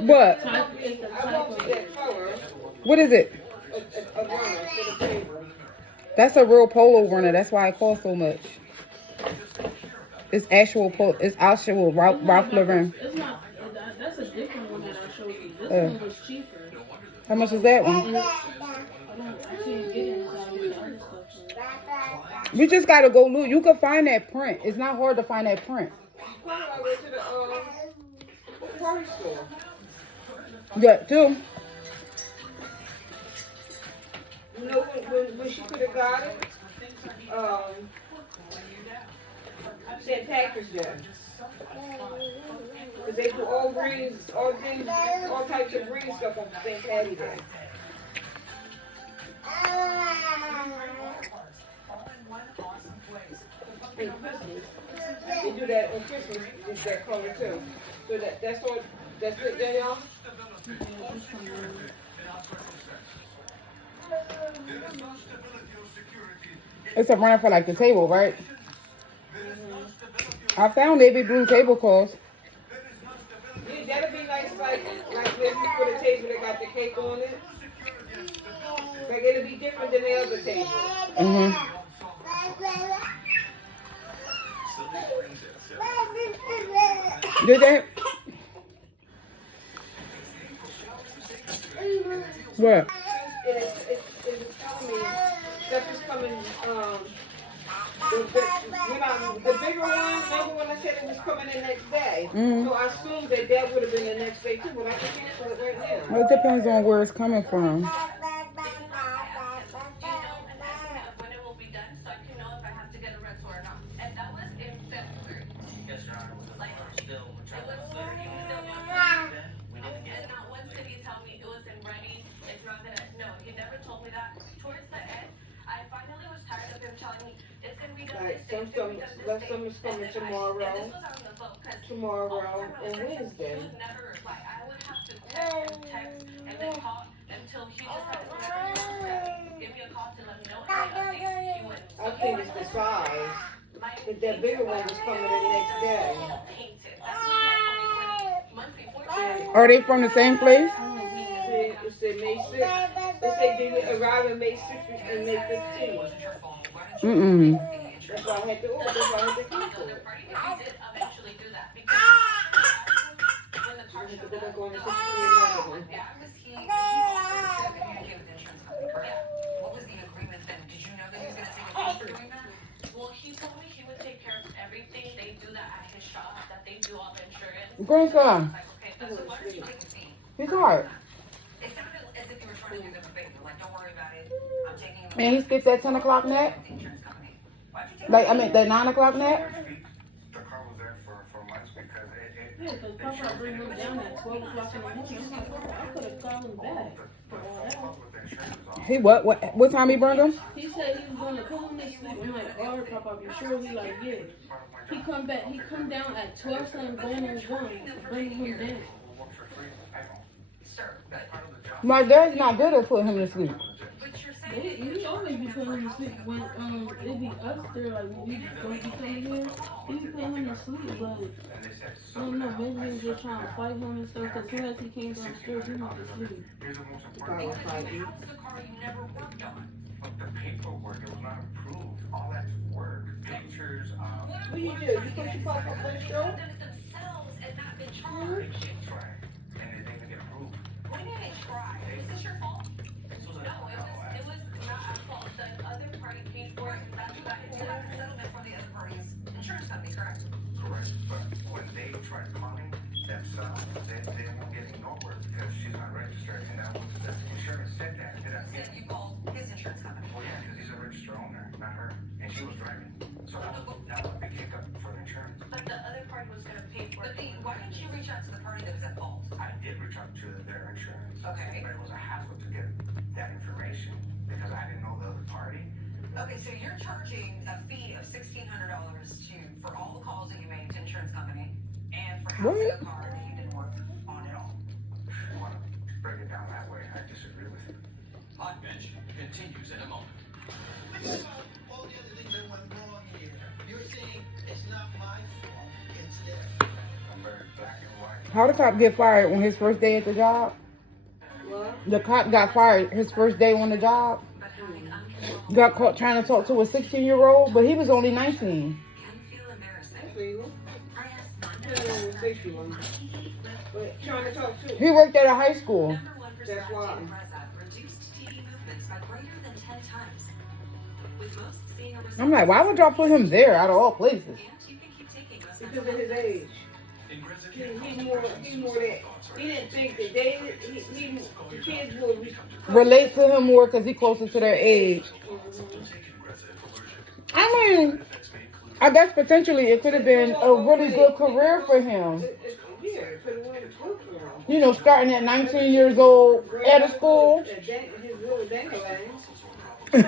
What? I want that color. What is it? A runner for the table. That's a real polo runner. That's why it costs so much. It's actual polo. It's actual Ralph Lauren. It's not. That's a different one that I showed you. This one was cheaper. How much is that one? I can't get it until I get the other stuff. You just gotta go look. You can find that print. It's not hard to find that print. Why don't I go to the party store? Yeah, too. You know when she could have got it? St. Patrick's Day. Because they do all greens, all types of green stuff on St. Patty's Day. And Christmas. They do that on Christmas, it's that color too. So that's all, that's it there, y'all? It's a runner for like the table, right? I found navy blue tablecloths. Yeah, that'd be nice, like when you put a table that got the cake on it. Like it'll be different than the other table. Did they? What? It's telling me stuff is coming. The bigger one, remember when I said it was coming the next day? So I assumed that would have been the next day too, but I can cancel it right now. Well, it depends on where it's coming from. Some is coming tomorrow and Wednesday. I think it's the size. But that bigger one is coming the next day. Are they from the same place? It said May 6th. It said they arrive in May 6th and May 15th. That's why I had to order. That's why I had to cancel it. What was the agreement then? Did you know that he was going to take a fee for doing that? Well, he told me he would take care of everything. They do that at his shop, that they do all the insurance. Grandson. He's hard. It sounded as if you were trying to do them a favor. Like, don't worry about it. I'm taking him. And he skipped that 10 o'clock nap? Like, I mean, that 9 o'clock nap? The car was there for months because Yeah, because Papa bring him down at 12 o'clock in the morning. I'm like, oh, I could have called him back for all that. He what time he brought him? He said he was going to put him to sleep. I'm like, all right, Papa, you sure? He like, yeah. He come down at 12, saying going on one, bring him down. My dad's not good at putting him to sleep. He always be putting him to sleep when it be us there, like when we don't be coming here, he be putting him to sleep, but I don't know, Benjamin was just trying to fight him and stuff, because as soon as he came downstairs, he went to sleep. The paperwork, it was not approved. All that's work, pictures, What do? You put your pop up on the show? That's right. And they didn't get approved. What do you mean they tried? Is this your fault? No, it was not our fault. The other party paid for it. That's a settlement from the other party's insurance company, correct? Correct. But when they tried calling themselves, they weren't getting nowhere because she's not registered. And that was the insurance said that. Said you called his insurance company. Well, yeah, because he's a registered owner, not her. And she was driving. So now they kick up for the insurance. But the other party was going to pay for it. Why didn't you reach out to the party that was at fault? I did reach out to their insurance. Okay. But it was a hassle to get that information because I didn't know the other party. Okay, so you're charging a fee of $1,600 for all the calls that you made to insurance company and for housing a car that you didn't work on at all. If you want to break it down that way, I disagree with you. Hot Bench continues in a moment. All the other things that went wrong here. You're saying it's not my fault, it's theirs. I'm very black and white. How the cop get fired on his first day at the job? What? The cop got fired his first day on the job. Got caught trying to talk to a 16-year-old, but he was only 19. That's legal. Depending on the sexual. But trying to talk to. He worked at a high school. That's why. I'm like, why would y'all put him there out of all places? Because of his age. He's more that. He didn't think that the kids would Relate to him more because he's closer to their age. I mean, I guess potentially it could have been a really good career for him. Yeah, it could have went good for him. You know, starting at 19 years old at a school. His little dangling. He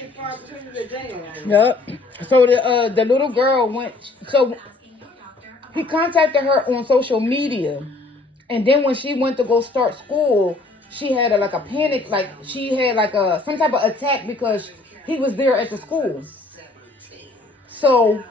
get 5 to the dangling. Yep. So the little girl went. So he contacted her on social media, and then when she went to go start school, she had like a panic, like she had like some type of attack because he was there at the school. So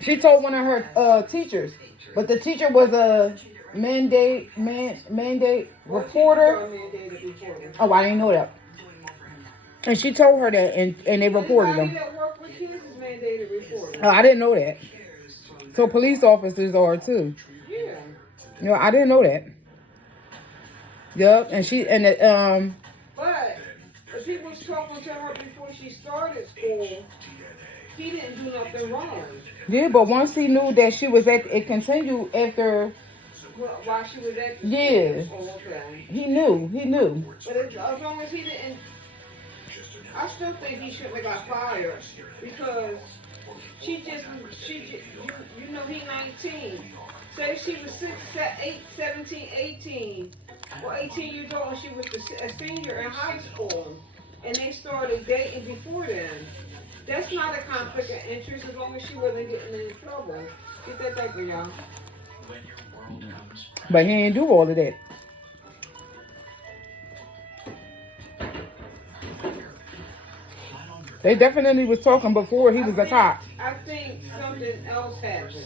she told one of her teachers, but the teacher was a mandate reporter. Oh, I didn't know that. And she told her that, and they reported him. Oh, I didn't know that. So police officers are too. Yeah. You know, I didn't know that. Yup, and But if he was talking to her before she started school, he didn't do nothing wrong. Yeah, but once he knew that she was at, it continued after. While she was at the Yeah. school. Oh, okay. He knew. But as long as he didn't, I still think he shouldn't have got fired because you know, he 19. Say she was 17, 18, or 18 years old and she was a senior in high school, and they started dating before then. That's not a conflict of interest as long as she wasn't getting in trouble. Get that diaper, y'all. But he didn't do all of that. They definitely was talking before he was a cop. I think something else happened.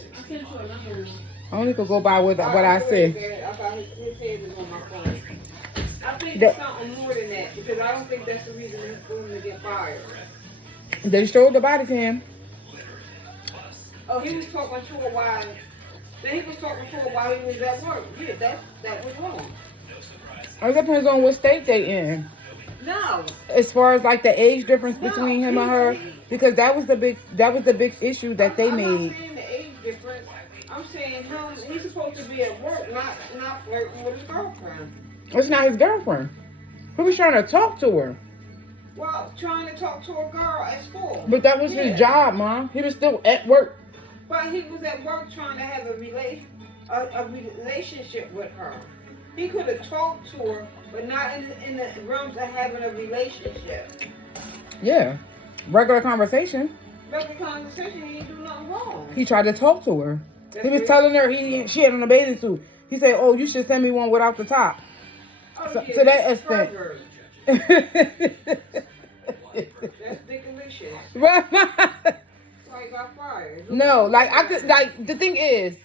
I only could go by what I said. I thought his head was on my phone. I think it's something more than that because I don't think that's the reason he's going to get fired. They showed the body cam. Oh, he was talking to her while. Then he was talking to her while he was at work. Yeah, that was wrong. It depends on what state they in. No. As far as like the age difference between him and her, because that was the big issue that they made. I'm not saying the age difference. I'm saying he's supposed to be at work, not flirting with his girlfriend. It's not his girlfriend. He was trying to talk to her. Well, trying to talk to a girl at school. But that was his job, Mom. He was still at work. But he was at work trying to have a relationship with her. He could have talked to her, but not in the realms of having a relationship. Yeah. Regular conversation. Regular conversation, he didn't do nothing wrong. He tried to talk to her. He was telling her she had on a bathing suit. He said, "Oh, you should send me one without the top." Oh, So, yeah, to that extent. That's delicious. Right. So he got fired. No, like I could, like the thing is,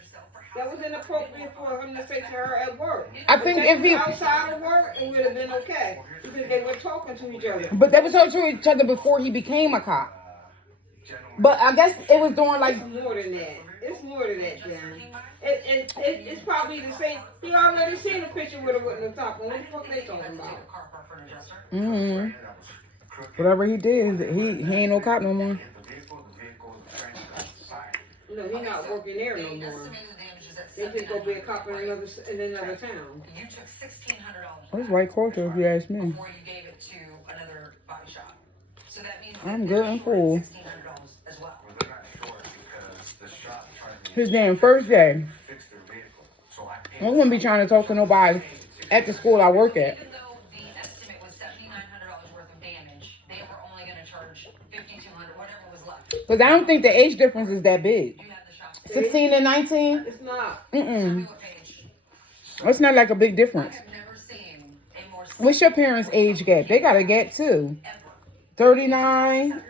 that was inappropriate for him to say to her at work. I think if he outside of work, it would have been okay because they were talking to each other. But they were talking to each other before he became a cop. But I guess it was during like. It's more than that. It's more than that, Jen. It's probably the same. He already seen a picture with her with the top on. What the fuck they talking about? Mm-hmm. Whatever he did, he ain't no cop no more. No, he not working there no more. They just go be a cop in another town. You took $1,600. That's white culture, if you ask me. Before you gave it to another body shop. So that means I'm good and full. $1,600 as well. His damn first day. I wouldn't be trying to talk to nobody at the school I work at. Even though the estimate was $7,900 worth of damage, they were only going to charge $5,200, whatever was left. Because I don't think the age difference is that big. You have the shop. 16 and 19? It's not. Mm-mm. What page? It's not like a big difference. I've never seen a more What's your parents' age gap? They got a gap too. 39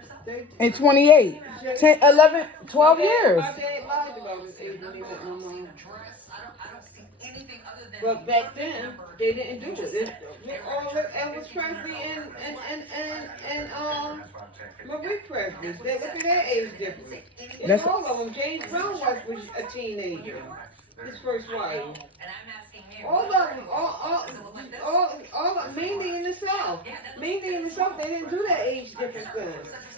and 28. 10, 11, 12 years. My dad lied about his age when he went on But back then, they didn't do it. All Elvis Presley and Marie Presley. They look at their age difference. And That's- all of them. James Brown was a teenager. His first wife. And I'm asking you. All of them. All mainly in the South. Mainly in the South, they didn't do that age difference thing.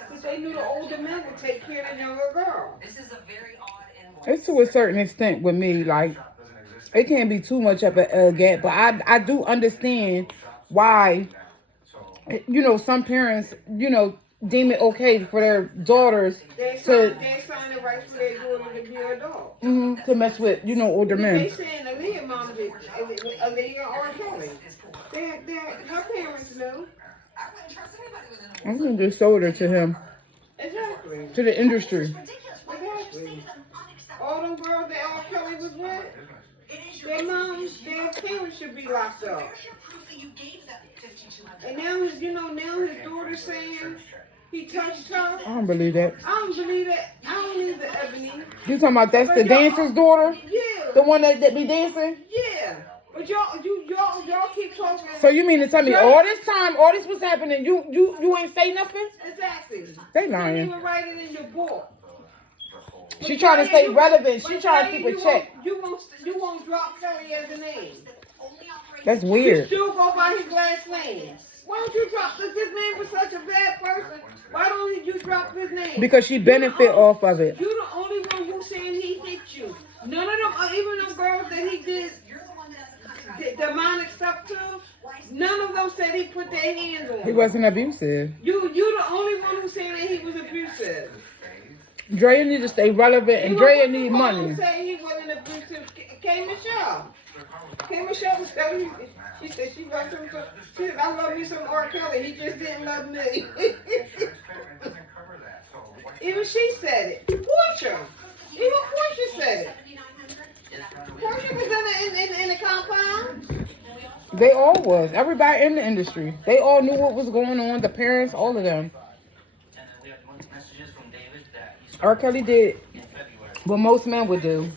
Because they knew the older men would take care of the younger girl. This is a very odd invoice. It's to a certain extent with me, like, it can't be too much of a gap, but I do understand why, you know, some parents, you know, deem it okay for their daughters They to signed the rights for their daughter to be an adult. to mess with, you know, older They men. saying Aaliyah mom did, Aaliyah or Kelly. Her parents knew. I wouldn't trust anybody with an I'm gonna just sold her to him, Exactly. to the industry. Exactly. All them girls that R. Kelly was with, their moms, their parents should be locked up. And now his, now his daughter's saying he touched her. I don't believe that. I don't believe it. I don't either, Ebony. You talking about that's the dancer's daughter, Yeah. the one that be dancing? Yeah. But y'all keep talking. So you mean to tell me all this time, all this was happening, you ain't say nothing? Exactly. They You didn't lying. even write it in your book. She trying to stay relevant. She trying to keep a check. You won't drop Kelly as a name. That's You weird. still go by his last name. Why don't you drop this? His name was such a bad person. Why don't you drop his name? Because she benefit off of it. You're the only one who's saying he hit you. None of them, even them girls that he did demonic stuff to, none of them said he put their hands on. He wasn't abusive. You the only one who's saying that he was abusive. Drea need to stay relevant, and Drea need money. Say he wasn't abusive. K. Michelle. K. Michelle was telling me. She said she loved him. She said, I love you some R. Kelly. He just didn't love me. Even she said it. Portia. Even Portia said it. Portia was in the compound. They all was. Everybody in the industry. They all knew what was going on. The parents, all of them. R. Kelly did what most men would do.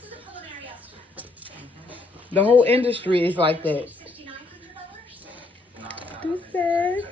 The whole industry is like that. Who says?